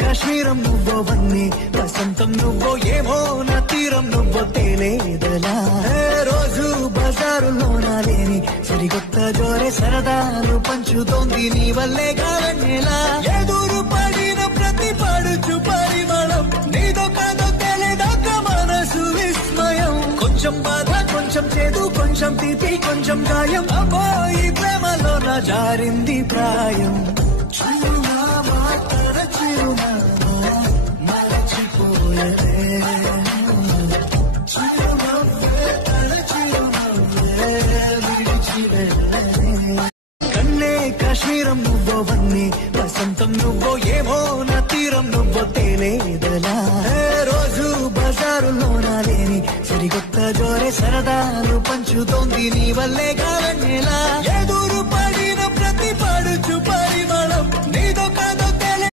కాశ్మీరం నువ్వో వన్నే వసంతం నువ్వో ఏమో నా తీరం నువ్వో తేలేదలా రోజు బజారులోనా లేని సరికొత్త జోరే సరదాలు పంచుతోంది నీ వల్లే గావన్నెలా ఎదురు పడిన ప్రతి పడుచు పరిమళం నీదో కాదో తెలియదాక మనసు విస్మయం కొంచెం బాధ కొంచెం చేదు కొంచెం తీపి కొంచెం గాయం అబ్బాయి ప్రేమలో నా జారింది ప్రాయం చిరునామా తన చిరునామా మరచిపోయలే చిరునవ్వే తన చిరునవ్వే విడిచి వెళ్ళలే కన్నే కాశ్మీరం నువ్వో వన్నే వసంతం నువ్వో ఏమో నా తీరం నువ్వో తేలేదలా రోజు బజారులోనా లేని సరికొత్త జోరే సరదాలు పంచుతోంది నీ వల్లే గావన్నెలా